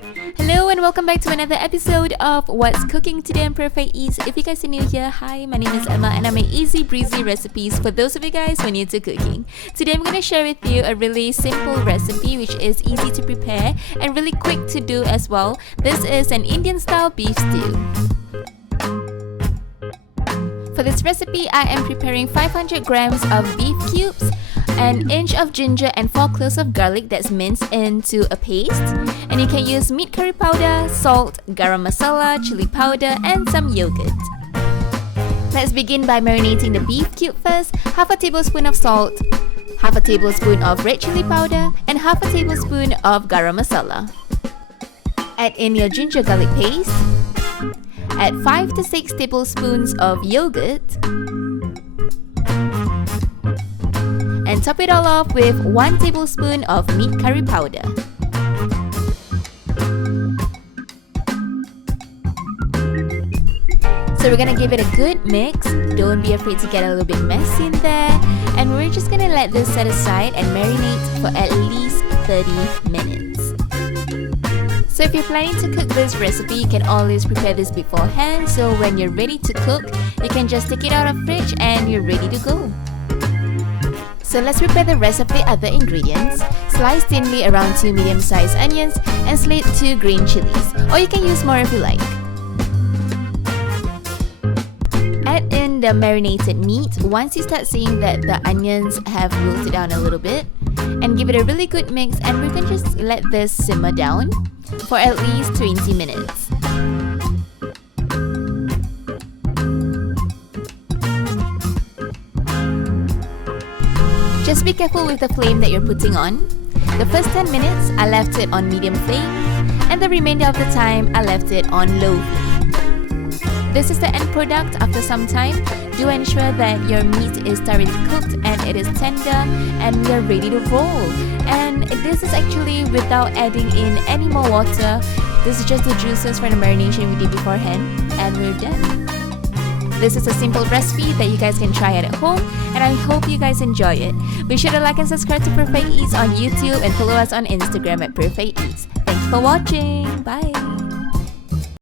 Hello and welcome back to another episode of What's Cooking Today on Perfect Eats. If you guys are new here, hi, my name is Emma and I make easy breezy recipes for those of you guys who are new to cooking. Today I'm going to share with you a really simple recipe which is easy to prepare and really quick to do as well. This is an Indian style beef stew. For this recipe, I am preparing 500 grams of beef cubes, an inch of ginger and 4 cloves of garlic that's minced into a paste. And you can use meat curry powder, salt, garam masala, chili powder and some yogurt. Let's begin by marinating the beef cube first. Half a tablespoon of salt, half a tablespoon of red chili powder and half a tablespoon of garam masala. Add in your ginger garlic paste. Add 5 to 6 tablespoons of yogurt and top it all off with 1 tablespoon of meat curry powder. So we're gonna give it a good mix. Don't be afraid to get a little bit messy in there. And we're just gonna let this set aside and marinate for at least 30 minutes. So if you're planning to cook this recipe, you can always prepare this beforehand. So when you're ready to cook, you can just take it out of the fridge and you're ready to go. So let's prepare the rest of the other ingredients. Slice thinly around 2 medium-sized onions and slit 2 green chillies, or you can use more if you like. Add in the marinated meat once you start seeing that the onions have wilted down a little bit, and give it a really good mix, and we can just let this simmer down for at least 20 minutes. Just be careful with the flame that you're putting on. The first 10 minutes, I left it on medium flame, and the remainder of the time, I left it on low flame. This is the end product after some time. Do ensure that your meat is thoroughly cooked and it is tender and we are ready to roll. And this is actually without adding in any more water. This is just the juices from the marination we did beforehand, and we're done. This is a simple recipe that you guys can try at home, and I hope you guys enjoy it. Be sure to like and subscribe to Perfect Eats on YouTube and follow us on Instagram at Perfect Eats. Thanks for watching. Bye.